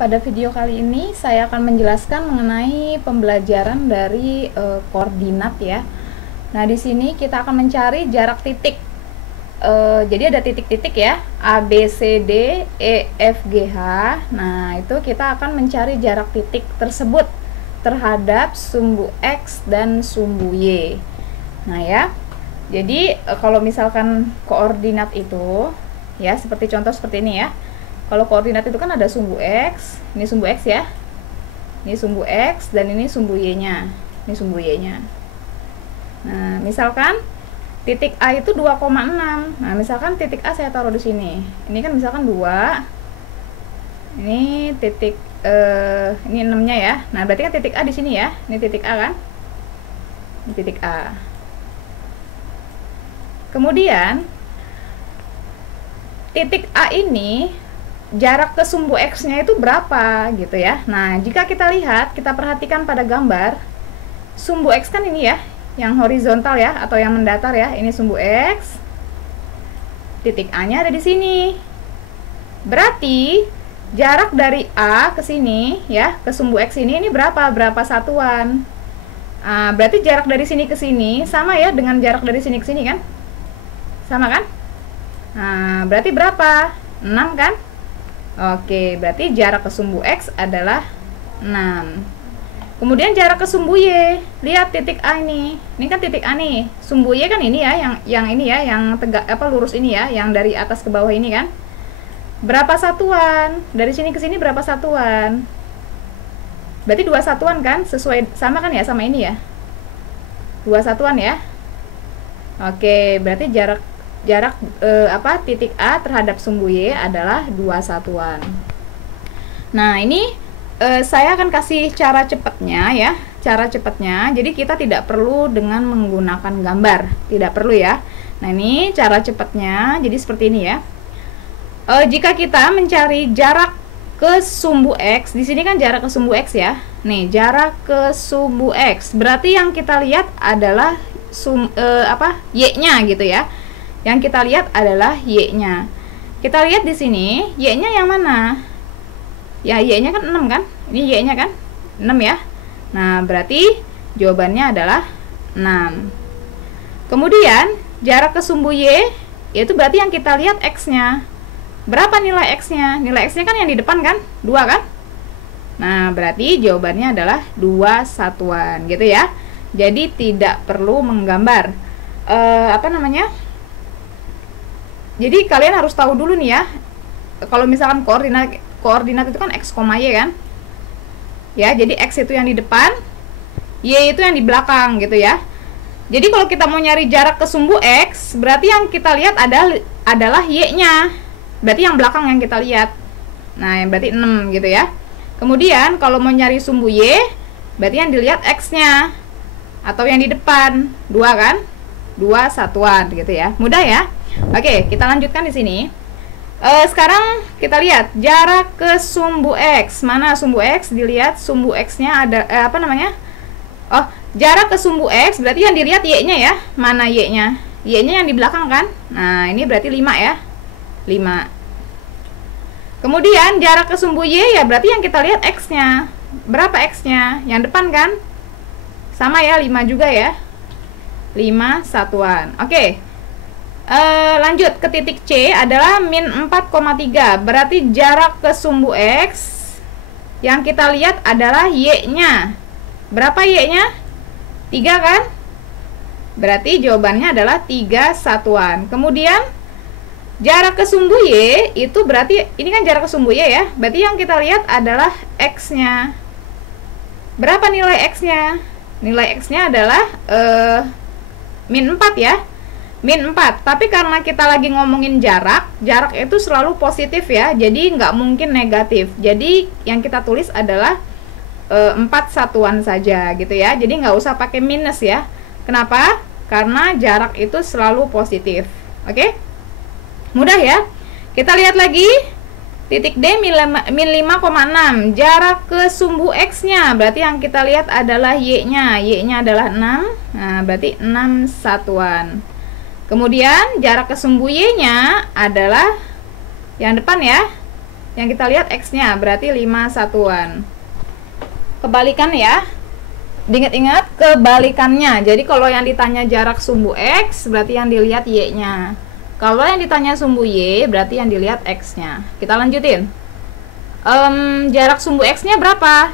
Pada video kali ini saya akan menjelaskan mengenai pembelajaran dari koordinat ya. Nah, di sini kita akan mencari jarak titik. Jadi ada titik-titik ya, A, B, C, D, E, F, G, H. Nah, itu kita akan mencari jarak titik tersebut terhadap sumbu X dan sumbu Y. Nah ya, jadi kalau misalkan koordinat itu ya, seperti contoh seperti ini ya. Kalau koordinat itu kan ada sumbu X, ini sumbu X ya, ini sumbu X, dan ini sumbu Y-nya, ini sumbu Y-nya. Nah, misalkan titik A itu 2,6. Nah, misalkan titik A saya taruh di sini. Ini kan misalkan 2. Ini titik ini 6-nya ya. Nah, berarti kan titik A di sini ya. Ini titik A kan? Ini titik A. Kemudian titik A ini jarak ke sumbu X-nya itu berapa gitu ya. Nah, jika kita lihat, kita perhatikan pada gambar, sumbu X kan ini ya, yang horizontal ya, atau yang mendatar ya. Ini sumbu X, titik A-nya ada di sini. Berarti jarak dari A ke sini ya, ke sumbu X ini berapa? Berapa satuan? Berarti jarak dari sini ke sini sama ya dengan jarak dari sini ke sini kan? Sama kan? Nah, berarti berapa? 6 kan? Oke, berarti jarak ke sumbu X adalah 6. Kemudian jarak ke sumbu Y, lihat titik A ini. Ini kan titik A nih. Sumbu Y kan ini ya, yang ini ya, yang tegak lurus ini ya, yang dari atas ke bawah ini kan. Berapa satuan? Dari sini ke sini berapa satuan? Berarti 2 satuan kan? Sesuai sama kan ya sama ini ya? 2 satuan ya. Oke, berarti jarak titik A terhadap sumbu Y adalah 2 satuan. Nah, ini saya akan kasih cara cepatnya ya, cara cepatnya. Jadi kita tidak perlu dengan menggunakan gambar, tidak perlu ya. Nah, ini cara cepatnya. Jadi seperti ini ya. Jika kita mencari jarak ke sumbu X, di sini kan jarak ke sumbu X ya. Nih, jarak ke sumbu X. Berarti yang kita lihat adalah Y-nya gitu ya. Yang kita lihat adalah Y-nya. Kita lihat di sini, Y-nya yang mana? Ya, Y-nya kan 6 kan? Ini Y-nya kan? 6 ya. Nah, berarti jawabannya adalah 6. Kemudian, jarak ke sumbu Y, yaitu berarti yang kita lihat X-nya. Berapa nilai X-nya? Nilai X-nya kan yang di depan kan? 2 kan? Nah, berarti jawabannya adalah 2 satuan gitu ya. Jadi, tidak perlu menggambar. Jadi kalian harus tahu dulu nih ya, kalau misalkan koordinat itu kan X, Y kan ya, jadi X itu yang di depan, Y itu yang di belakang gitu ya. Jadi kalau kita mau nyari jarak ke sumbu X, berarti yang kita lihat adalah Y-nya, berarti yang belakang yang kita lihat. Nah, yang berarti 6 gitu ya. Kemudian kalau mau nyari sumbu Y, berarti yang dilihat X-nya atau yang di depan, 2 kan, 2 satuan gitu ya. Mudah ya. Oke, kita lanjutkan di sini. Sekarang kita lihat jarak ke sumbu X. Mana sumbu X? Dilihat sumbu X-nya ada Oh, jarak ke sumbu X berarti yang dilihat Y-nya ya. Mana Y-nya? Y-nya yang di belakang kan? Nah, ini berarti 5 ya. 5. Kemudian jarak ke sumbu Y ya berarti yang kita lihat X-nya. Berapa X-nya? Yang depan kan? Sama ya, 5 juga ya. 5 satuan. Oke. Lanjut ke titik C adalah min 4,3. Berarti jarak ke sumbu X yang kita lihat adalah Y-nya. Berapa Y-nya? 3 kan? Berarti jawabannya adalah 3 satuan. Kemudian jarak ke sumbu Y itu berarti ini kan jarak ke sumbu Y ya. Berarti yang kita lihat adalah X-nya. Berapa nilai X-nya? Nilai X-nya adalah min 4 ya. Min 4, tapi karena kita lagi ngomongin jarak itu selalu positif ya, jadi nggak mungkin negatif. Jadi yang kita tulis adalah 4 satuan saja gitu ya, jadi nggak usah pakai minus ya. Kenapa? Karena jarak itu selalu positif. Oke? Mudah ya. Kita lihat lagi titik D min 5,6. Jarak ke sumbu X-nya berarti yang kita lihat adalah Y-nya. Y-nya adalah 6. Nah, berarti 6 satuan. Kemudian jarak ke sumbu Y-nya adalah yang depan ya. Yang kita lihat X-nya berarti 5 satuan. Kebalikan ya. Diingat-ingat kebalikannya. Jadi kalau yang ditanya jarak sumbu X, berarti yang dilihat Y-nya. Kalau yang ditanya sumbu Y, berarti yang dilihat X-nya. Kita lanjutin. Jarak sumbu X-nya berapa?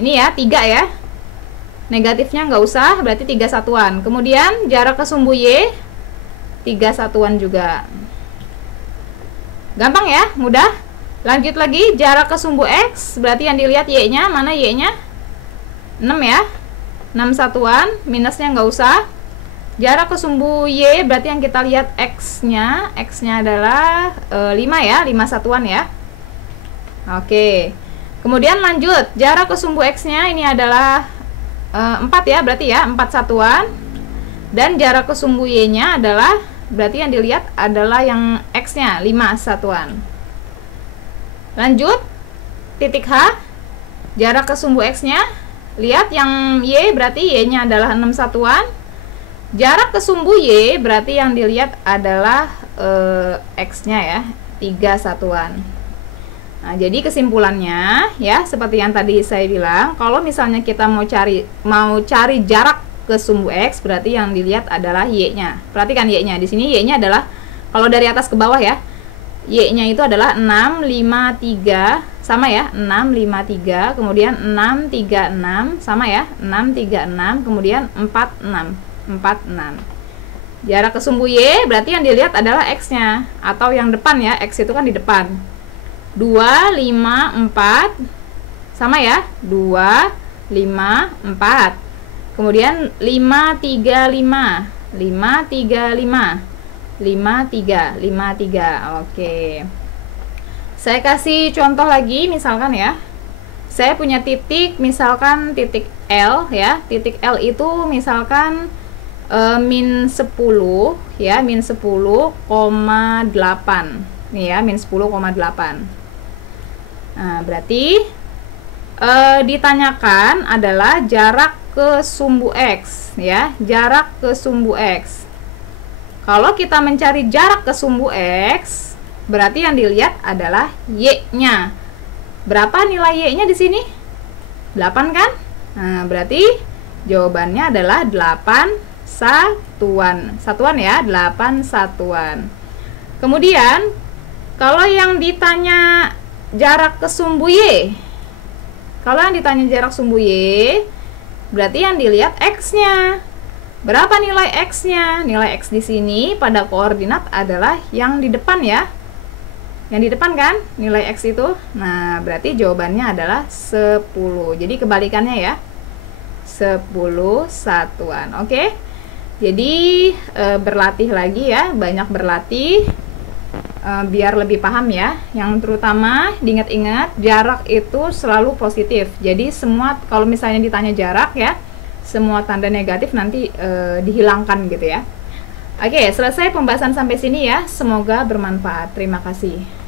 Ini ya, 3 ya. Negatifnya nggak usah, berarti 3 satuan. Kemudian jarak ke sumbu Y, 3 satuan juga. Gampang ya, mudah. Lanjut lagi, jarak ke sumbu X, berarti yang dilihat Y-nya. Mana Y-nya? 6 ya. 6 satuan, minusnya nggak usah. Jarak ke sumbu Y berarti yang kita lihat X-nya. X-nya adalah 5 ya, 5 satuan ya. Oke. Kemudian lanjut, jarak ke sumbu X-nya ini adalah 4 ya, berarti ya, 4 satuan. Dan jarak ke sumbu Y-nya adalah, berarti yang dilihat adalah yang X-nya, 5 satuan. Lanjut, titik H, jarak ke sumbu X-nya. Lihat yang Y berarti Y-nya adalah 6 satuan. Jarak ke sumbu Y berarti yang dilihat adalah X-nya ya, 3 satuan. Nah, jadi kesimpulannya ya, seperti yang tadi saya bilang, kalau misalnya kita mau cari jarak ke sumbu X, berarti yang dilihat adalah Y-nya. Perhatikan Y-nya. Di sini Y-nya adalah, kalau dari atas ke bawah ya, Y-nya itu adalah 6, 5, 3, sama ya, 6, 5, 3, kemudian 6, 3, 6, sama ya, 6, 3, 6, kemudian 4, 6, 4, 6. Jarak ke sumbu Y berarti yang dilihat adalah X-nya, atau yang depan ya, X itu kan di depan. 2, 5, 4, sama ya, 2, 5, 4. Kemudian 5, 3, 5, 5, 3, 5, 5, 3, 5, 3. Oke. Saya kasih contoh lagi, misalkan ya, saya punya titik, misalkan titik L ya, titik L itu misalkan min 10 ya, min 10,8 nih ya, min 10,8. Nah, berarti ditanyakan adalah jarak ke sumbu X ya, jarak ke sumbu X. Kalau kita mencari jarak ke sumbu X, berarti yang dilihat adalah Y-nya. Berapa nilai Y-nya di sini? 8 kan? Nah, berarti jawabannya adalah 8 satuan. Satuan ya, 8 satuan. Kemudian, kalau yang ditanya jarak ke sumbu Y, kalau yang ditanya jarak sumbu Y, berarti yang dilihat X-nya. Berapa nilai X-nya? Nilai X di sini pada koordinat adalah yang di depan ya. Yang di depan kan nilai X itu. Nah, berarti jawabannya adalah 10. Jadi kebalikannya ya, 10 satuan. Oke. Jadi berlatih lagi ya, banyak berlatih biar lebih paham ya. Yang terutama diingat-ingat, jarak itu selalu positif. Jadi semua, kalau misalnya ditanya jarak ya, semua tanda negatif nanti dihilangkan gitu ya. Oke, selesai pembahasan sampai sini ya. Semoga bermanfaat. Terima kasih.